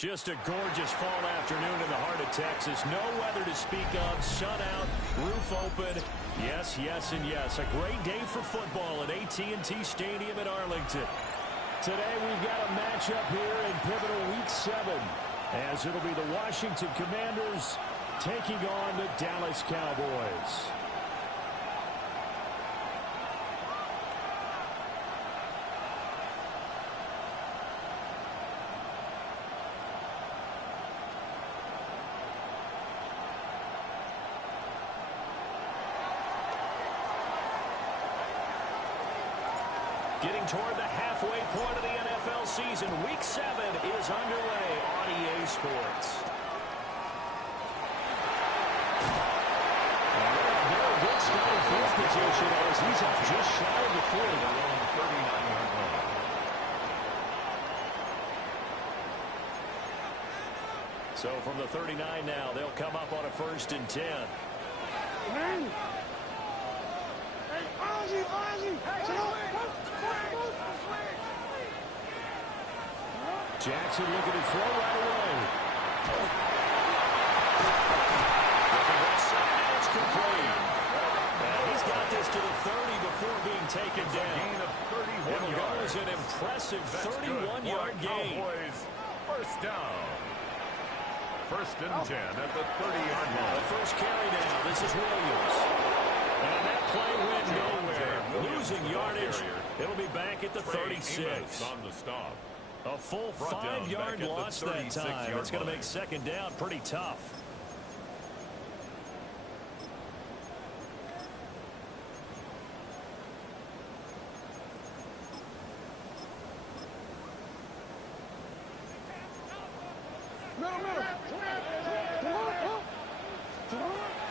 Just a gorgeous fall afternoon in the heart of Texas. No weather to speak of. Sun out, roof open. Yes, yes, and yes. A great day for football at AT&T Stadium in Arlington. Today we've got a matchup here in pivotal Week 7, as it'll be the Washington Commanders taking on the Dallas Cowboys. Getting toward the halfway point of the NFL season. Week 7 is underway on EA Sports. Very good starting field position as he's up just shy of the 40. 39-yard line. So from the 39 now, they'll come up on a 1st and 10. Jackson looking to throw right away. It's complete. And he's got this to the 30 before being taken down. It'll go as an impressive 31-yard gain. First down. 1st and 10 at the 30-yard line. The first carry now. This is Williams. And that play went nowhere. Losing yardage. It'll be back at the 36. On the stop. A full 5-yard loss that time. It's going to make 2nd down pretty tough.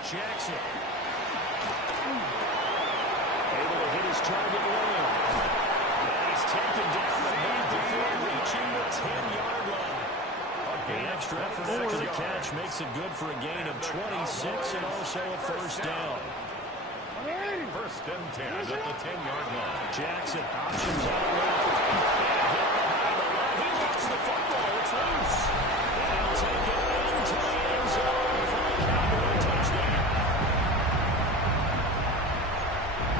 Jackson. Able to hit his target well. And he's taken down the back before reaching the 10-yard line. The extra effort after the catch makes it good for a gain of 26 and also a 1st down. 1st and 10 at the 10-yard line. Jackson options out left. He lost the football. It's loose. And he'll take it into the end zone for a Cowboy touchdown.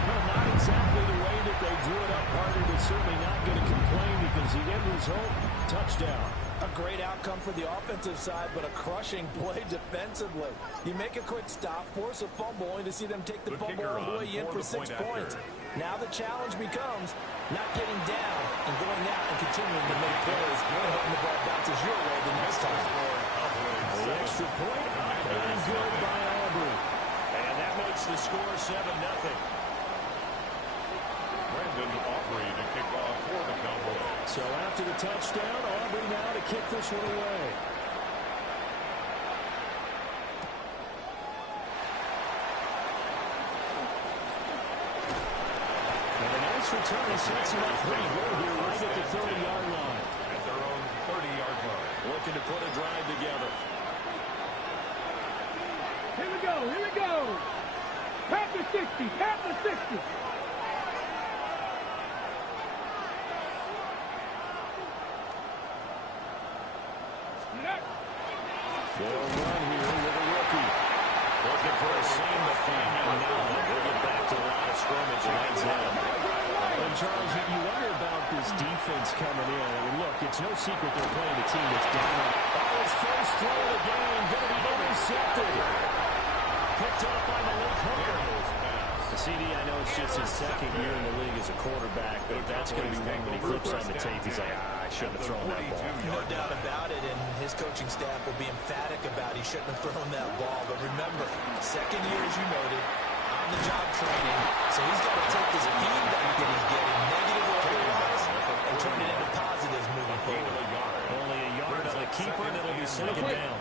Well, not exactly the way that they drew it up, Harder, but certainly not going to complain because the end result, touchdown. A great outcome for the offensive side, but a crushing play defensively. You make a quick stop, force a fumble, only to see them take the fumble all the way in for 6 points. Now the challenge becomes not getting down and going out and continuing to make plays and hoping the ball bounces your way the next time. The extra point, and good by Aubrey. And that makes the score 7-0. Brandon Aubrey to kick off for the Cowboys. So after the touchdown, Aubrey now to kick this one away. And a nice return sets him up pretty good here right at the 30-yard line. At their own 30-yard line. Looking to put a drive together. Here we go, here we go. Pat the 60, pat the 60. They'll run here with a rookie. Looking for a seam to find. And now they'll get back to the line of scrimmage and ends in. And Charles, you wonder about this defense coming in. I mean, look, it's no secret they're playing a team that's down. His first throw of the game going to be intercepted. Picked up by Malik Hooker. CD, I know it's just his 2nd year in the league as a quarterback, but that's going to be one when he flips on the tape. He's like, I shouldn't have thrown that ball. No doubt about it, and his coaching staff will be emphatic about he shouldn't have thrown that ball. But remember, 2nd year, as you noted, on-the-job training, so he's got to take this feedback that he's getting, negative or otherwise, and turn it into positives moving forward. Only a yard on the keeper, and it'll be 2nd down.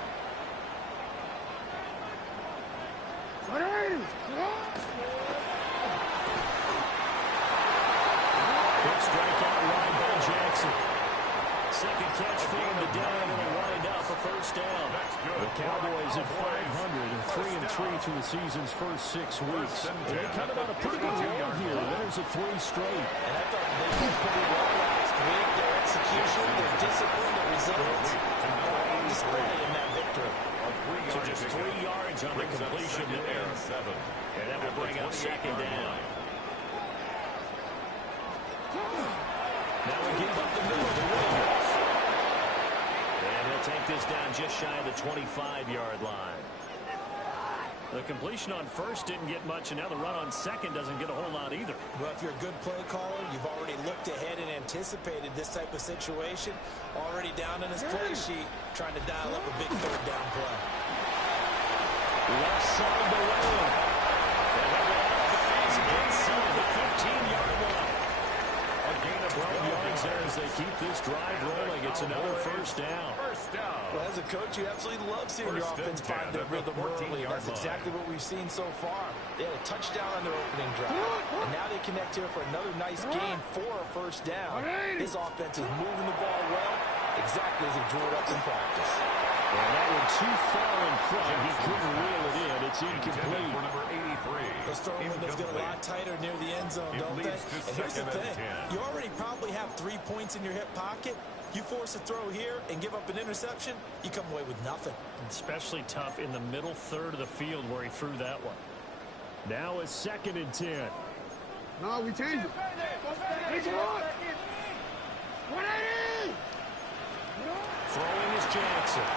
Quick strikeout line by Jackson. 2nd catch for him today, and it'll wind up a 1st down. The Cowboys at 500, 3-3 through the season's first 6 weeks. And they kind of on a pretty good roll here. Winners of 3 straight. And I thought they did pretty well last week. Their execution, their discipline, their resilience. completion there. And that will bring up second down. Now we give up the middle to Williams. And he'll take this down just shy of the 25-yard line. The completion on first didn't get much, and now the run on second doesn't get a whole lot either. Well, if you're a good play caller, you've already looked ahead and anticipated this type of situation. Already down in his play sheet, trying to dial up a big third down play. Left side to Williams. And they'll go out of bounds inside the 15-yard line. A gain of 12 yards there as they keep this drive rolling. It's another first down. Well, as a coach, you absolutely love seeing your offense find their rhythm early. That's exactly what we've seen so far. They had a touchdown on their opening drive, and now they connect here for another nice gain for a first down. This offense is moving the ball well, exactly as he drew it up in practice. Well, that one too far in front. He couldn't reel it in. It's incomplete. Those throw windows get a lot tighter near the end zone, don't they? And here's the thing. You already probably have 3 points in your hip pocket. You force a throw here and give up an interception, you come away with nothing. Especially tough in the middle third of the field where he threw that one. Now it's 2nd and 10. No, we changed it. It's on. 180. Throwing is Jackson.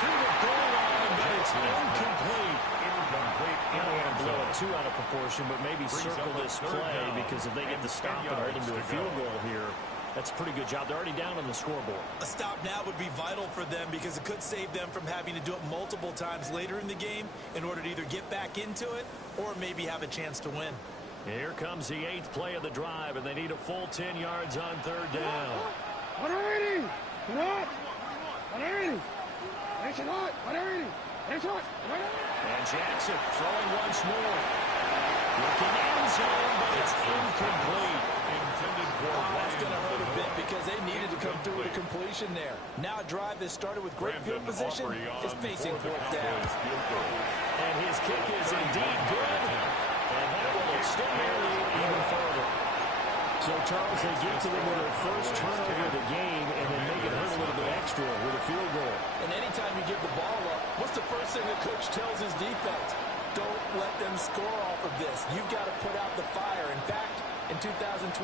To the goal line, but it's incomplete. I don't want to blow it too out of proportion, but maybe circle this play because if they get the stop and hold them to a field goal here, that's a pretty good job. They're already down on the scoreboard. A stop now would be vital for them because it could save them from having to do it multiple times later in the game in order to either get back into it or maybe have a chance to win. Here comes the 8th play of the drive, and they need a full 10 yards on third down. 180. Get up. 180. It's hot. 180. It's hot. 180. And Jackson throwing once more. Looking end zone, but it's incomplete. That's going to hurt a bit because they needed to come through with a completion there. Now a drive that started with great field position is facing fourth down. And his kick is indeed good. And that will extend their lead even further. So, Charles, they get to them with their first turnover of the game and then make it hurt a little bit extra with a field goal. And anytime you give the ball up, what's the first thing the coach tells his defense? Don't let them score off of this. You've got to put out the fire. In fact, in 2021,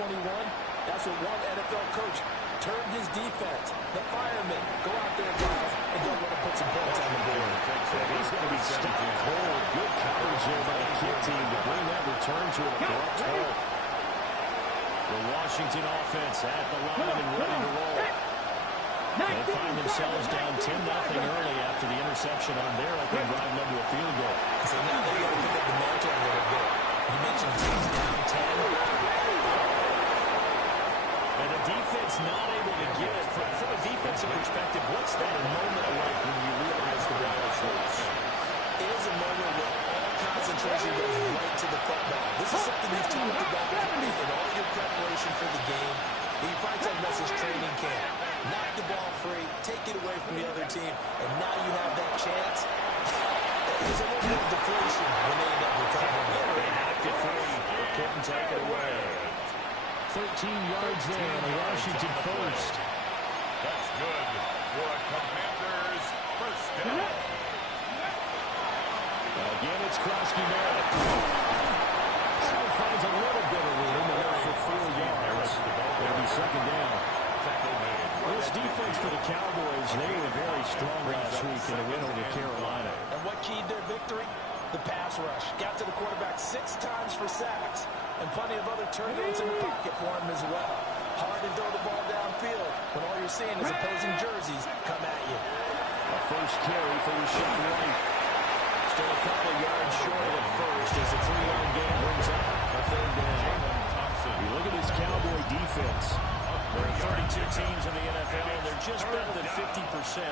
that's what one NFL coach turned his defense. The firemen, go out there, guys, and don't let them put some points on the board. He's going to be stuck cold. Good coverage there by the kick team to bring that return to an abrupt halt. The Washington offense at the line and ready to roll. They find themselves down 10-0 early after the interception on their opening drive led to a field goal. So now they got to pick up the mantle a little bit. You mentioned teams down 10. And the defense not able to get it. From a defensive perspective, what's that moment like when you realize the ball is loose? It is a moment where all concentration goes right to the football. This is something you've talked about in all your preparation for the game. You probably talked about this training camp. Knock the ball free, take it away from the other team, and now you have that chance. There's a little bit of deflation when they end up recovering it. They knocked it free. They couldn't take it away. 13 yards there on the Washington first. That's good for a Commanders first down. Again, it's Krosky-Merritt. Still finds a little bit of room enough for 4 yards. It'll be second down. This defense for the Cowboys, they were very strong last week in the win over Carolina. And what keyed their victory? The pass rush. Got to the quarterback 6 times for sacks. And plenty of other turnovers in the pocket for him as well. Hard to throw the ball downfield when all you're seeing is opposing jerseys come at you. A first carry for Rashawn White. Still a couple of yards short of the first as the 3-yard gain brings up a third down. You look at this Cowboy defense. There are 32 teams in the NFL, and they're just better than 50%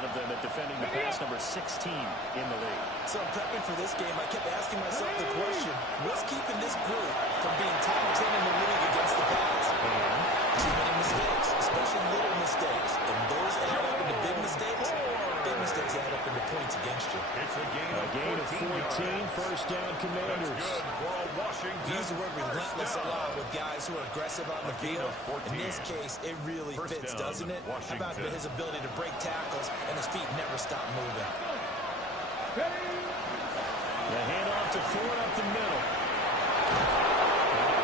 of them at defending the pass, number 16 in the league. So prepping for this game, I kept asking myself the question, what's keeping this group from being top 10 in the league against the pass? Too many mistakes, especially little mistakes. And those add up into big mistakes. Big mistakes add up into points against you. It's a gain of 14, first down Commanders. Use the word relentless a lot with guys who are aggressive on the field. In this case, it really fits, doesn't it? How about his ability to break tackles and his feet never stop moving? The handoff to Ford up the middle.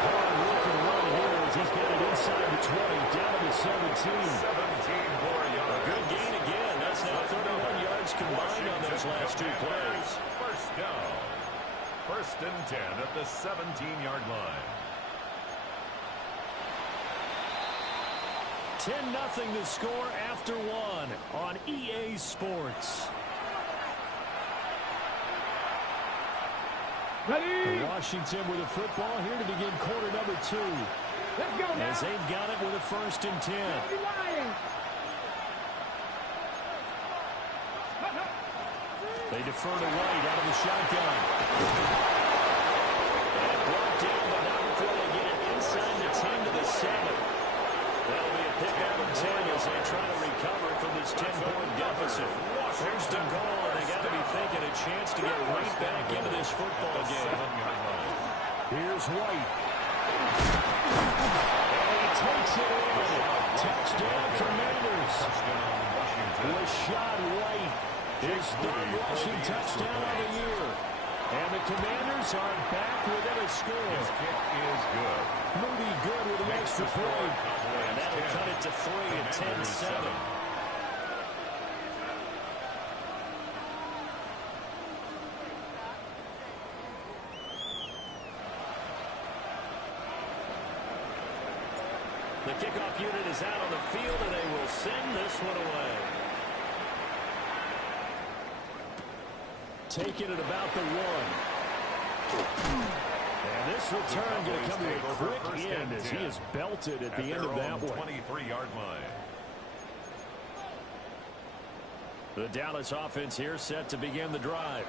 Hard looking run here as he's got it inside the 20, down to the 17. 17 more yards. A good gain again. That's now 31 yards combined on those last two plays. First down. First and 10 at the 17-yard line. 10-0 the score after one on EA Sports. Ready? Washington with a football here to begin quarter number 2. Let's go now. As they've got it with a first and 10. They defer to White out of the shotgun. And brought down, but not before they get it inside the 10 to the 7. That'll be a pick out of 10 as they try to recover from this 10-point deficit. First and goal, and they got to be thinking a chance to get right back into this football game. Here's White. And he takes it in. Touchdown, Commanders. Rashad White, his third rushing touchdown of the year. And the Commanders are back within a score. His kick is good. Moody good with the extra point. And that'll cut it to 3 at 10-7. The kickoff unit is out on the field, and they will send this one away. Taking it about the 1. And this return going to come to a quick end as he is belted at the end of that one. 23-yard line. The Dallas offense here set to begin the drive.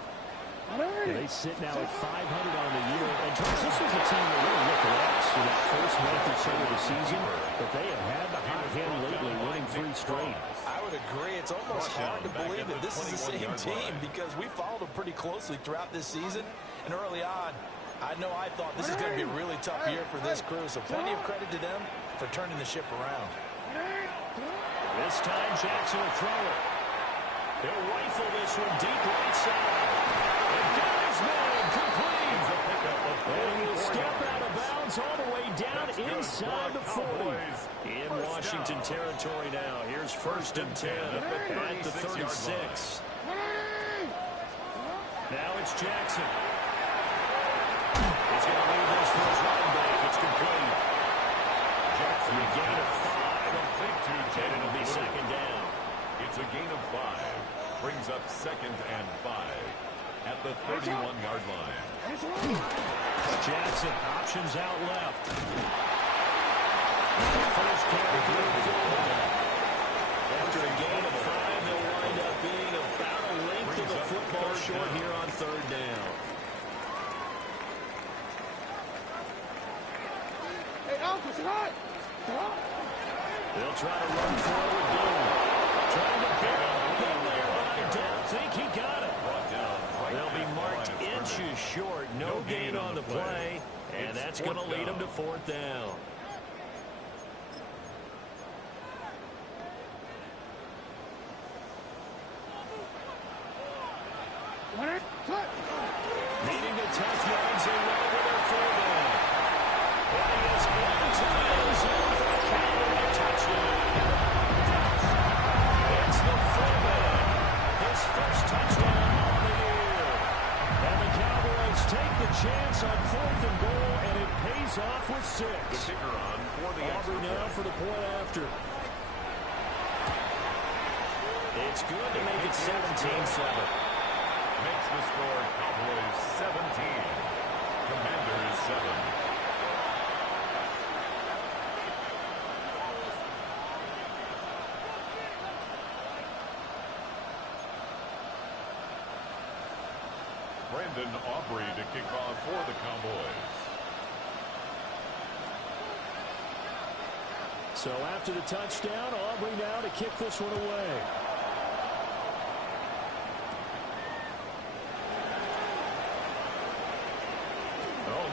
They sit now at 500 on the year. And Charles, this was a team that really looked relaxed in that first month or so of the season, but they have had the hot hand lately, winning 3 straight. I would agree. It's almost hard to believe that this is the same team because we followed them pretty closely throughout this season. And early on, I thought this is going to be a really tough year for this crew. So plenty of credit to them for turning the ship around. This time Jackson will throw it. He'll rifle this one deep right side. And got his man complete. And he will step out of bounds all the way down inside the 40. In Washington territory now. Here's first and 10 at the 36. Now it's Jackson. He's going to lead this for his running back. It's complete. Jackson, a gain of 5. And it'll be second down. It's a gain of 5. Brings up second and 5 at the 31-yard line. Jackson options out left. First carry for the fullback. After a gain of 5, they'll wind up being about a length of the football short here on third down. Hey, Alpha, hot. They'll try to run forward. Trying to bury him there, but I don't think he got it. They'll be marked inches short. No gain on the play, and that's going to lead them to fourth down. Needing to touch yards and right with their fullback. And he is into the end zone for a Cowboy touchdown. It's the fullback. His first touchdown of the year. And the Cowboys take the chance on 4th and goal, and it pays off with 6. The kicker on for the Aubrey now for the point after. It's good to make it 17-7. Makes the score Cowboys 17. Commanders 7. Brandon Aubrey to kick off for the Cowboys. So after the touchdown, Aubrey now to kick this one away.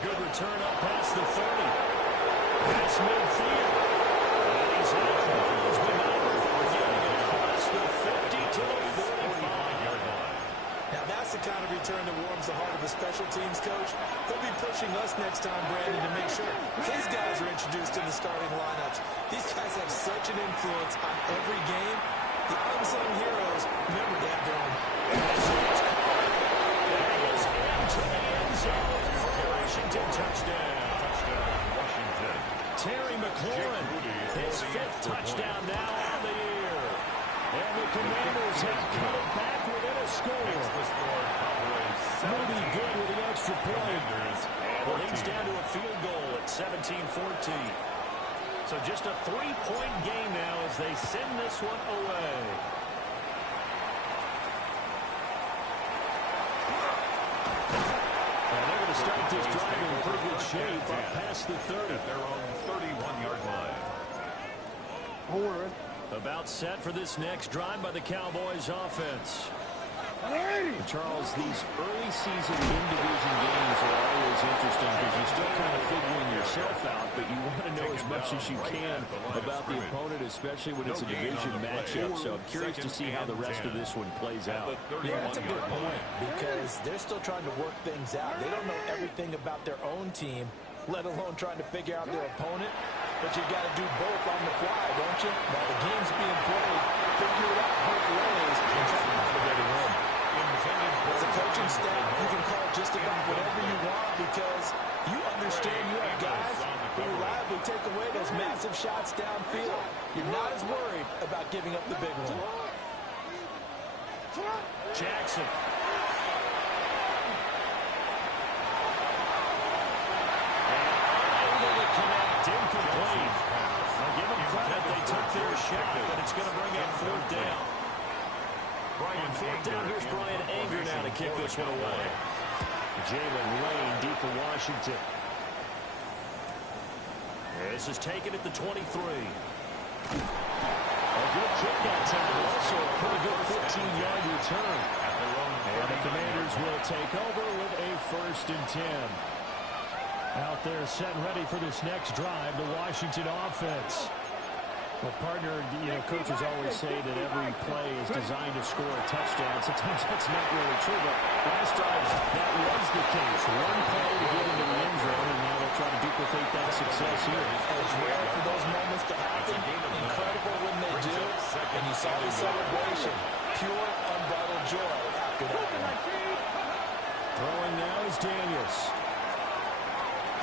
Good return up past the 30. Past midfield. And he's out. He's been out for getting across the 50 to the 45-yard line. Now that's the return that warms the heart of the special teams coach. He'll be pushing us next time, Brandon, to make sure his guys are introduced to the starting lineups. These guys have such an influence on every game. The unsung heroes, remember, they have their own. Into the end zone for Washington. Touchdown. Washington. Terry McLaurin, his 5th touchdown now on the year. And the Commanders have cut it back within a score. Moody good with the extra point. And the lead's down to a field goal at 17-14. So just a 3-point game now as they send this one away. And they're going to start this drive in pretty good shape up past the 30. At their own 31-yard line. About set for this next drive by the Cowboys offense. Charles, these early season in-division games are always interesting because you're still kind of figuring yourself out, but you want to know as much as you can about the opponent, especially when it's a division matchup. So I'm curious to see how the rest of this one plays out. Yeah, that's a good point because they're still trying to work things out. They don't know everything about their own team, let alone trying to figure out their opponent. But you got to do both on the fly, don't you? While the game's being played, figure it out both ways and try to get ready to win. As a coaching staff, you can call just about whatever you want because you understand you have guys who reliably take away those massive shots downfield. You're not as worried about giving up the big one. Jackson. Incomplete. I'll give them credit. They took their shot, but it's going to bring up 4th down. On 4th down, here's Brian Anger now to kick this one away. Jalen Lane deep for Washington. This is taken at the 23. A good kick that time. Also a pretty good 15-yard return. And the Commanders will take over with a 1st and 10. Out there set and ready for this next drive, the Washington offense. Well, partner, coaches always say that every play is designed to score a touchdown. Sometimes that's not really true, but last drive, that was the case. One play to get into the end zone, and now they'll try to duplicate that success here. It's rare for those moments to happen. Incredible when they do. And you saw the celebration. Pure, unbridled joy after that. Throwing now is Daniels.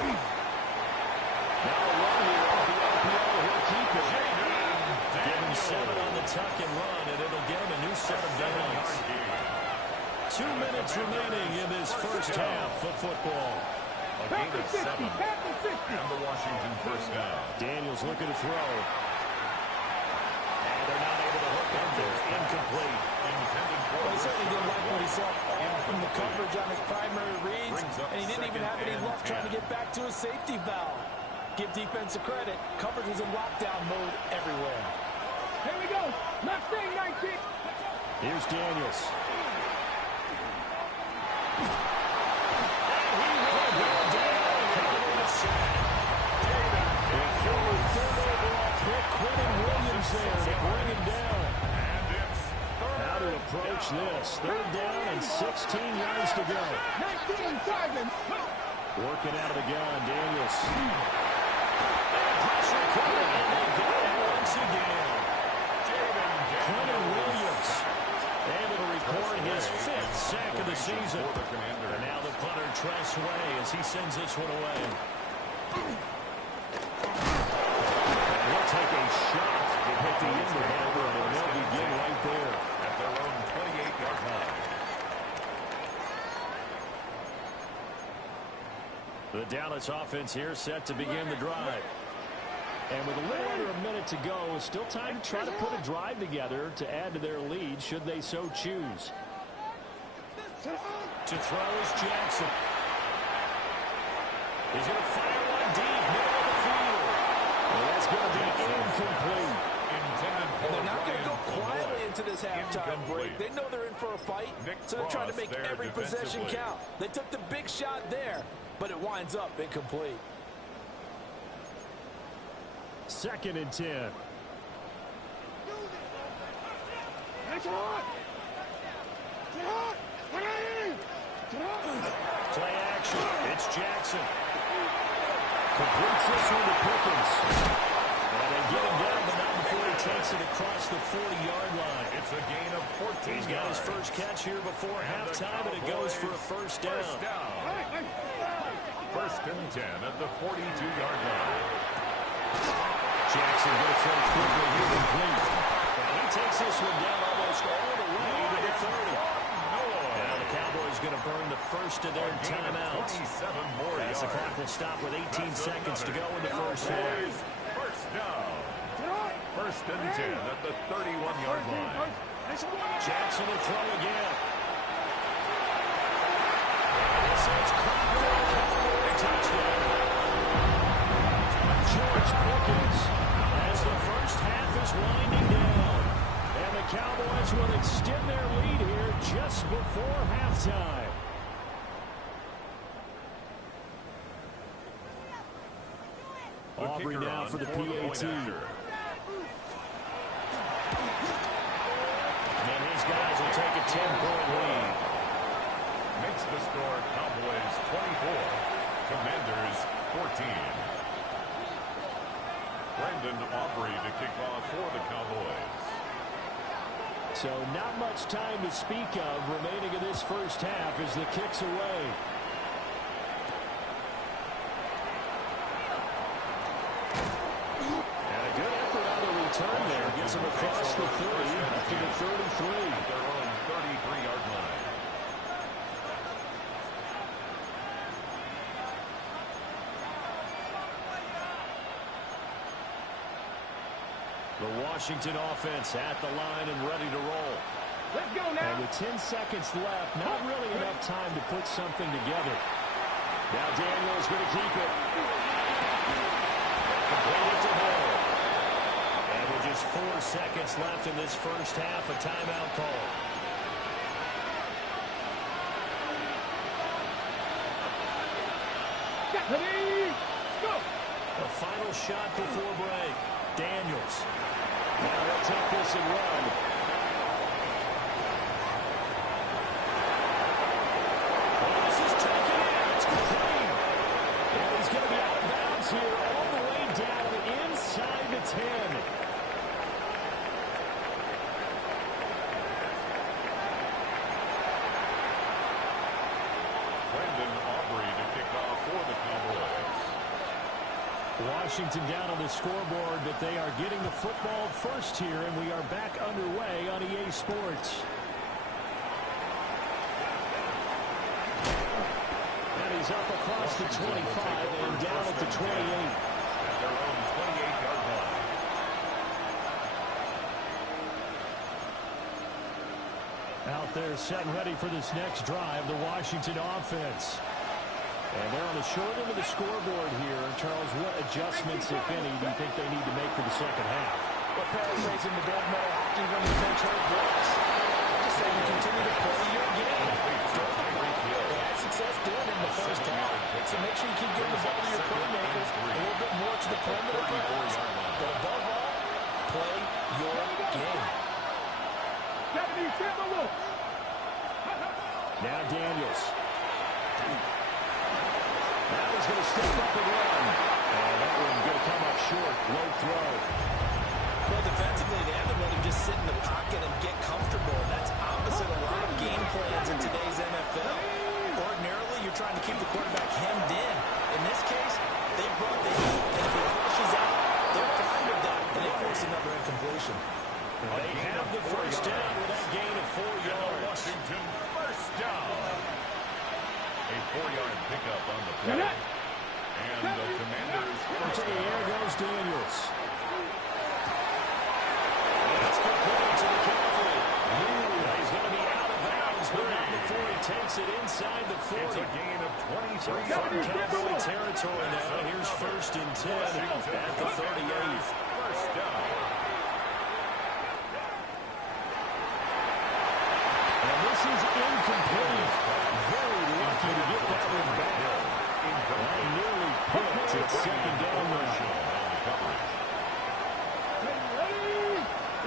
Now a run here off the RPO. He'll keep it. Give him 7 on the tuck and run, and it'll get him a new set of downs. 2 minutes remaining in this first half of football. A gain of 7. And the Washington first down. Daniels looking to throw. And they're not able to hook up there. Incomplete. Well, he certainly didn't like what he saw from the coverage on his primary reads, and he didn't even have any luck trying to get back to his safety valve. Give defensive credit. Coverage was in lockdown mode everywhere. Here we go. Left thing, 19. Here's Daniels. How to approach this. 3rd down and 16 yards to go. 19-7. Working out of the gun, Daniels. Pressure coming, and they got it once again. Quentin Williams able to record his 5th sack of the season. And now the punter Tress Way as he sends this one away. And he'll take a shot to hit the end of that one, and they'll begin right there. At their own 28-yard line. The Dallas offense here set to begin the drive. And with a little under a minute to go, still time to try to put a drive together to add to their lead should they so choose. To throw is Jackson. He's going to fire one deep, middle of the field. And that's going to be incomplete. And they're not going to go quietly into this halftime break. They know they're in for a fight, so they're trying to make every possession count. They took the big shot there, but it winds up incomplete. 2nd and 10. Play action. It's Jackson. Completes this one to Pickens. And they get him down, but not before he takes it across the 40-yard line. It's a gain of 14 He's got his first catch here before halftime, and it goes for a first down. First and 10 at the 42-yard line. Jackson going to throw quickly here complete. And he takes this one down almost all the way to the 30. Now the Cowboys going to burn the first of their timeouts. As the clock will stop with 18 seconds to go in the first half. First down. First and 10 at the 31-yard line. Jackson will throw again. This is Cowboy touchdown. George Pickens as the first half is winding down. And the Cowboys will extend their lead here just before halftime. Aubrey now for the PAT. And these guys will take a 10-point lead. Makes the score Cowboys 24, Commanders 14. Brandon Aubrey to kick off for the Cowboys. So not much time to speak of remaining in this first half as the kick's away. And a good effort on the return there. Gets him across the 30 up to the 33. At their own 33-yard line. The Washington offense at the line and ready to roll. Let's go now. And with 10 seconds left, not really enough time to put something together. Now Daniel's going to keep it. Completed to Hill. And with just 4 seconds left in this first half, a timeout call. Ready, go. A final shot before break. Daniels. Now they'll take this and run. Oh, this is taken in. It's complete. And he's going to be out of bounds here all the way down inside the 10. Brandon Aubrey to kick off for the Cowboys. Washington down on the scoreboard, but they are getting the football first here, and we are back underway on EA Sports. And he's up across the 25 and down at the 28. At their own 28-yard line. Out there set and ready for this next drive, the Washington offense. And they're on the short end of the scoreboard here. Charles, what adjustments, if any, do you think they need to make for the second half? Well, paraphrasing the dead metal hockey when the bench hurt breaks. Just say you continue to play your game. They had success doing it in the first half. So make sure you keep getting the ball to your playmakers a little bit more to the perimeter pass. But above all, play your game. Now Daniels. Now he's going to step up and run. And that one going to come up short. Low throw. Well, defensively, they haven't let him just sit in the pocket and get comfortable. That's opposite a lot of game plans in today's NFL. Ordinarily, you're trying to keep the quarterback hemmed in. In this case, they brought the heat, and if he flushes out, they're fine with that, and they force another incompletion. They have the first down with that gain of 4 yards. Washington first down. A 4-yard pickup on the play. And the Commanders To the air goes Daniels. That's complete to the Catholic. He's going to be out of bounds, but not before he takes it inside the 40. It's a gain of 23 From yards. Cowboy territory now. Here's first and 10 at the 38. First down. And this is incomplete. Very lucky to get that one back. And nearly picked at second down now.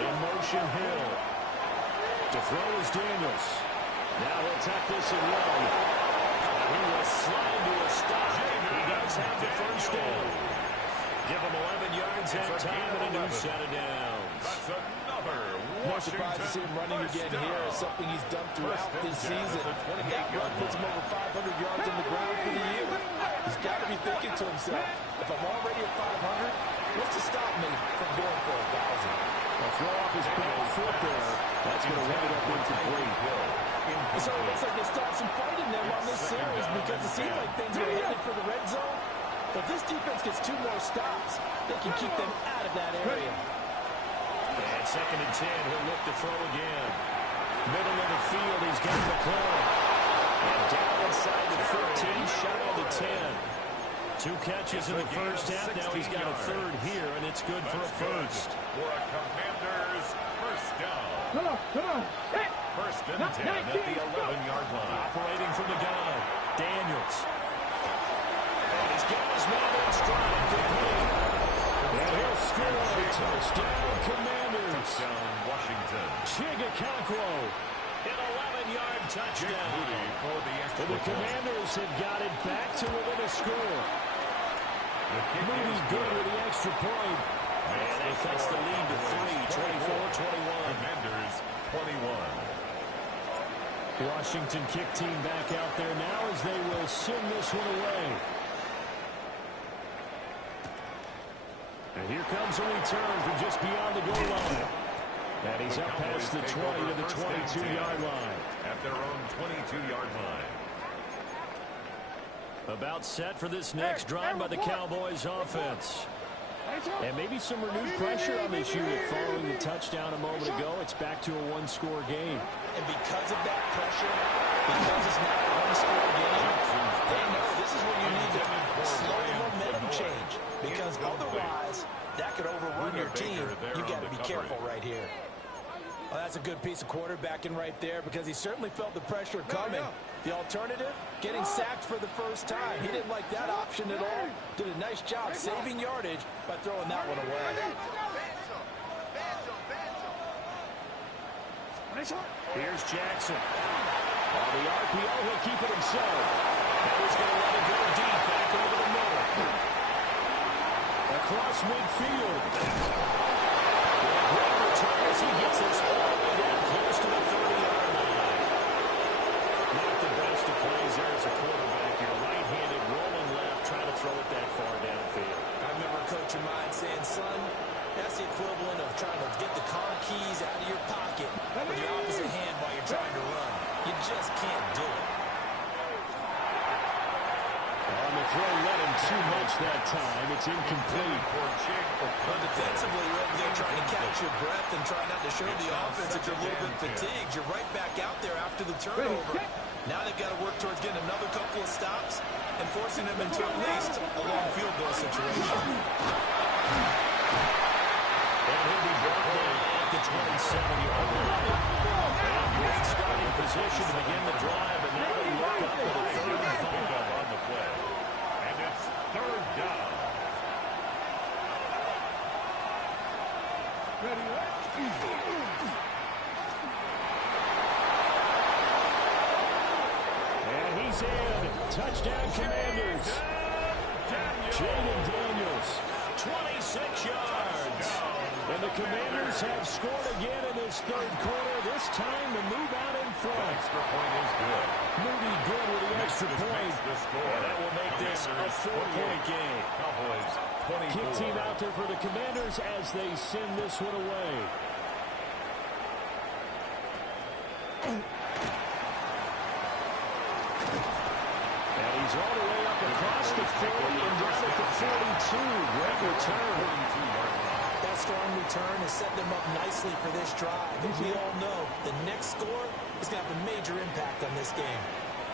In motion, Hill. To throw is Daniels. Now he'll tuck this and run. He will slide to a stop. He does have the first down. Give him 11 yards that time and a new set of downs. That's another No surprise to see him running again here. It's something he's done throughout this season. That run puts him over 500 yards on the ground for the year. He's got to be thinking to himself, if I'm already at 500, what's to stop me from going for 1,000? I'll throw off his back foot there. That's going to wind up incomplete. So it looks like they start some fighting them on this series because it seemed like things were headed for the red zone. But this defense gets 2 more stops. They can keep them out of that area. And 2nd and 10, he'll look to throw again. Middle of the field, he's got the play. And down inside the 15, shy of the 10. 2 catches in the first half. Now he's got a 3rd here, and it's good for a first. For a Commanders first down. Come on. Hey. 1st and 10 at the 11-yard line. Operating from the gun, Daniels. And he's got his man in stride, complete. And he'll score a touchdown, Commanders. Touchdown, Washington. Chigacaquo, an 11-yard touchdown. For the extra And the Commanders have got it back to within a score. Moody good with the extra point. And that cuts the lead to 3, 24-21. Commanders 21. Washington kick team back out there now as they will send this one away. And here comes a return from just beyond the goal line. And he's up past the 20 to the 22-yard line. At their own 22-yard line. About set for this next drive by the Cowboys offense. And maybe some renewed pressure on this unit following the touchdown a moment ago. It's back to a 1-score game. And because of that pressure, because it's not a 1-score game, they know this is where you need to slow the momentum change. Because otherwise, that could overrun your team. You got to be careful right here. Well, that's a good piece of quarterbacking right there because he certainly felt the pressure coming. The alternative, getting sacked for the first time. He didn't like that option at all. Did a nice job saving yardage by throwing that one away. Here's Jackson. On the RPO, he'll keep it himself. Now he's going to let it go deep back over the middle. Across midfield. A great return as he gets this all the way down close to the 30-yard line. Not the best of plays there as a quarterback. You're right-handed, rolling left, trying to throw it that far downfield. I remember a coach of mine saying, son, that's the equivalent of trying to get the car keys out of your pocket with your opposite hand while you're trying to run. You just can't do it. On the throw, let him too much that time. It's incomplete. But defensively, you're over there trying to catch your breath and try not to show the offense that you're a little bit fatigued. You're right back out there after the turnover. Now they've got to work towards getting another couple of stops and forcing them into at least a long field goal situation. And he'll be brought down at the 27-yard line. Great starting position to begin the drive, and now they look up with a 3rd and 5 on the play. And it's 3rd down. And he's in. Touchdown, Commanders. Jaden Daniels, 26 yards. And the Commanders have scored again in this 3rd quarter. This time to move out in front. Extra point is good. Moody good with the extra point. And that will make this a 4-point game. Cowboys 24. Kick team out there for the Commanders as they send this one away. And he's all the way up across the 40 and down at the 42. Great return. That strong return has set them up nicely for this drive. And we all know the next score is going to have a major impact on this game.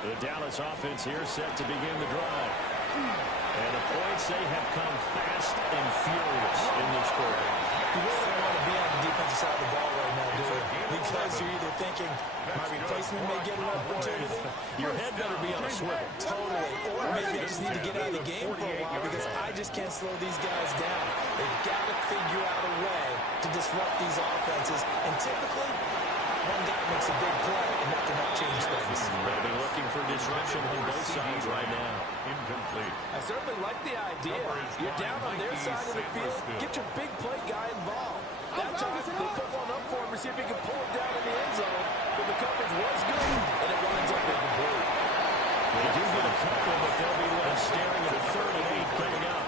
The Dallas offense here set to begin the drive. And the points, they have come fast and furious in this quarter. You really don't want to be on the defensive side of the ball right now, do you? Because you're either thinking, my replacement may get an opportunity. Your head better be on a swivel. Totally. Or maybe I just need to get out of the game for a while because I just can't slow these guys down. They've got to figure out a way to disrupt these offenses. And typically, one guy makes a big play, and that can help change things. They'll be looking for disruption on both sides right now. Incomplete. I certainly like the idea. You're down on their side of the field. Get your big play guy involved. That time, they put one up for him to see if he can pull it down in the end zone. But the coverage was good, and it winds up incomplete. They do get a couple, but they'll be left staring at a 3rd and 8 coming up.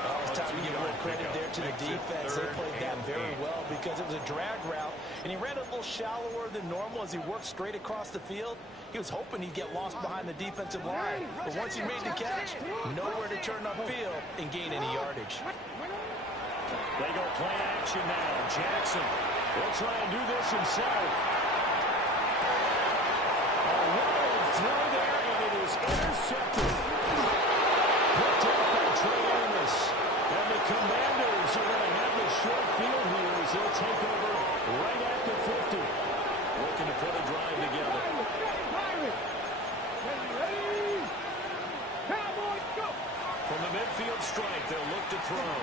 Oh, it's time to give a little credit there to the defense. They played that very well because it was a drag route, and he ran a little shallower than normal as he worked straight across the field. He was hoping he'd get lost behind the defensive line, but once he made the catch, nowhere to turn upfield and gain any yardage. They go play action now. Jackson will try and do this himself. A wild throw there, and it is intercepted. Picked up by Trey Amos. And the Commanders are going to have the short field here as they'll take over right at the 50. Looking to put a drive together. From the midfield strike, they'll look to throw.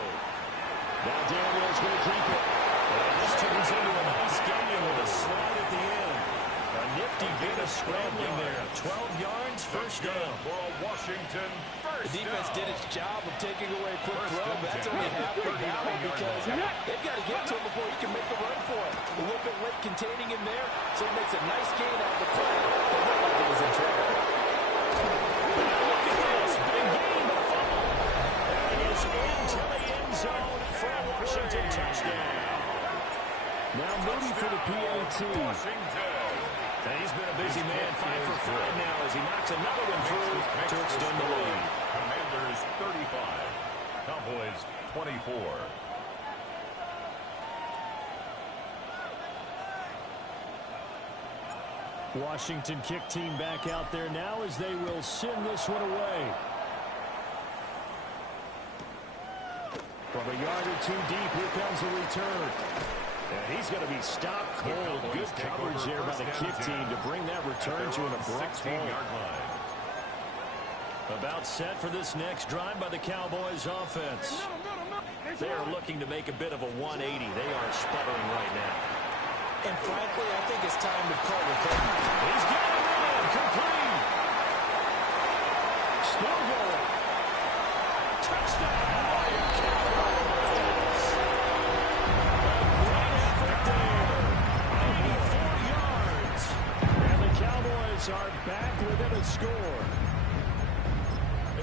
Now Daniel's going to keep it. And this turns into a nice game with a slide at the end. A nifty bit of scrambling there. 12 yards, first down. For a Washington first The defense down. did its job of taking away a quick throw, but that's only half the battle because they've got to get to him before he can make a run for it. A little bit late containing him there, so he makes a nice gain out of the play. But not like it was in trouble. Look at this. Big gain, but a fumble. And it is into the end zone for a Washington touchdown. Now Moody for the PAT. Washington. And he's been a busy man, 5 for 5 now as he knocks another one through to extend the lead. Commanders 35. Cowboys 24. Washington kick team back out there now as they will send this one away. From a yard or two deep, here comes the return. And he's going to be stopped cold. Good coverage there by the kick team to bring that return to an abrupt halt. About set for this next drive by the Cowboys offense. They are looking to make a bit of a 180. They are sputtering right now. And frankly, I think it's time to pull the curtain. He's got it in. Complete. Still going. Touchdown. Cowboys. Great effort there. 84 yards. And the Cowboys are back within a score.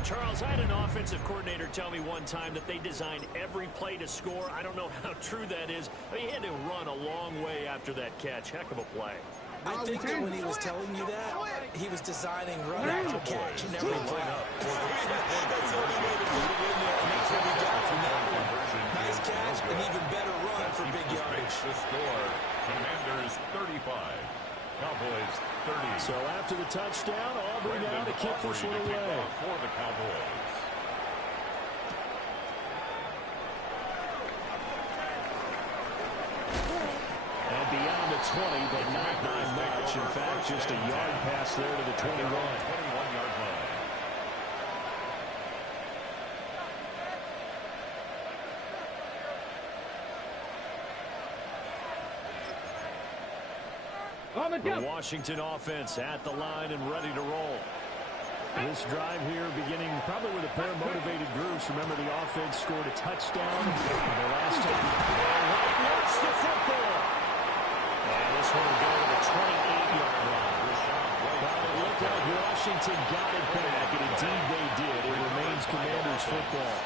Charles, I had an offensive coordinator tell me one time that they designed every play to score. I don't know how true that is. I mean, he had to run a long way after that catch. Heck of a play. I think that when he was telling you that, he was designing run after catch and every play. That's the only way to put it in there, and that's what we got from that one. Nice catch, an even better run for big yardage. The score, Commanders 35. Cowboys 30. So after the touchdown, Aubrey now to kick this one away. For the Cowboys. And beyond the 20, but not by much. In fact, just a yard pass there to the 21. 21-yard line. The Washington offense at the line and ready to roll. This drive here beginning probably with a pair of motivated groups. Remember, the offense scored a touchdown the last time. Watch the football. And this one will go to the 28-yard line. But it looked like Washington got it back, and indeed they did. It remains Commanders football.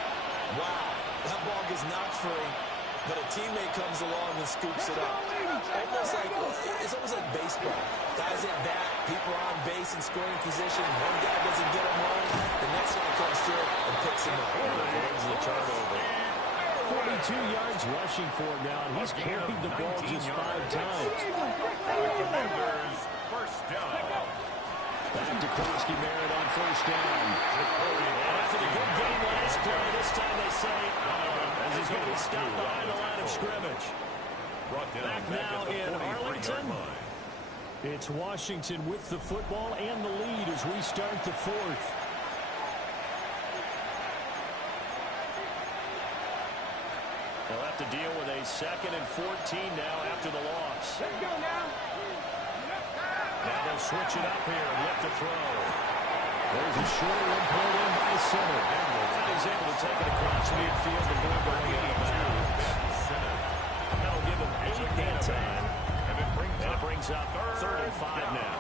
Wow, that ball gets knocked free, but a teammate comes along and scoops it up. It's almost like baseball. Guys at bat, people are on base in scoring position. One guy doesn't get him home. The next one comes through and picks him up. Avoids the turnover. 42 yards rushing for him now, and he's carried the ball just 5 times. Commanders first down. Back to Krosky Merritt on first down. After the good game last play, this time they say, as he's going to be stopped behind the line of scrimmage. Back now in Arlington. It's Washington with the football and the lead as we start the 4th. They'll have to deal with a 2nd and 14 now after the loss. Let's go now. Now they'll switch it up here and look to throw. There's a short one pulled in by center. And he's able to take it across midfield before going out of bounds. That'll give him 8 that time. And it brings up 3rd and 5 now.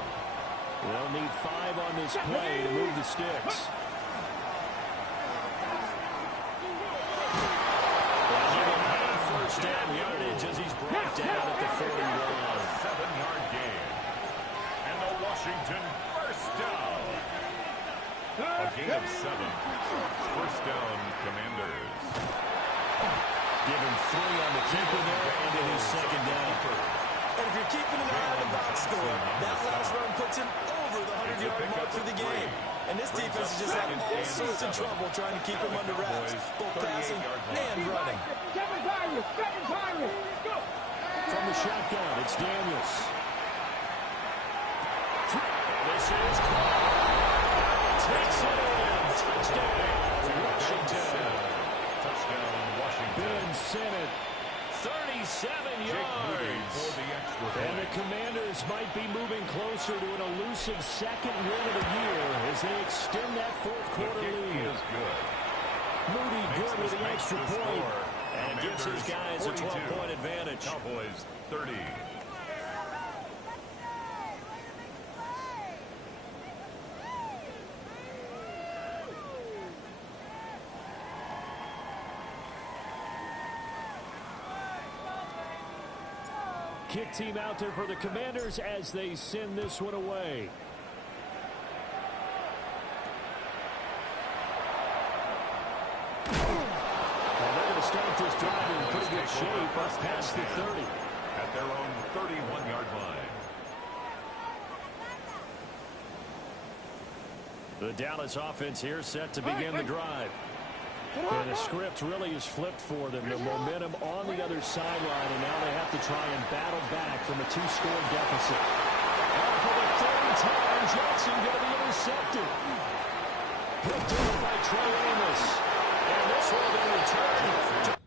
They'll need 5 on this play to move the sticks. First down yardage as he's brought down at the 41. 7-yard gain. And the Washington first down. A gain of 7. First down, Commanders. Give him 3 on the keeper there and in his 2nd down. And if you're keeping an eye on the box score, that last run puts him over the 100-yard mark for the game. And this defense has just had all sorts of trouble trying to keep him under wraps, both passing and running. From the shotgun, it's Daniels. And this is caught. Takes it in. Touchdown, Washington. Touchdown, Washington. Ben Sinnott, 37 yards. For the extra And the Commanders might be moving closer to an elusive 2nd win of the year as they extend that 4th quarter lead. Is good. Moody good with the extra point. And gives his guys a 42. 12-point advantage. Cowboys 30. Kick team out there for the Commanders as they send this one away. And they're going to start this drive in pretty good shape up past the 30. At their own 31-yard line. The Dallas offense here set to begin the drive. And the script really is flipped for them. The momentum on the other sideline, and now they have to try and battle back from a 2-score deficit. And for the 3rd time, Jackson going to be intercepted. Picked up by Trey Amos. And this will be returned to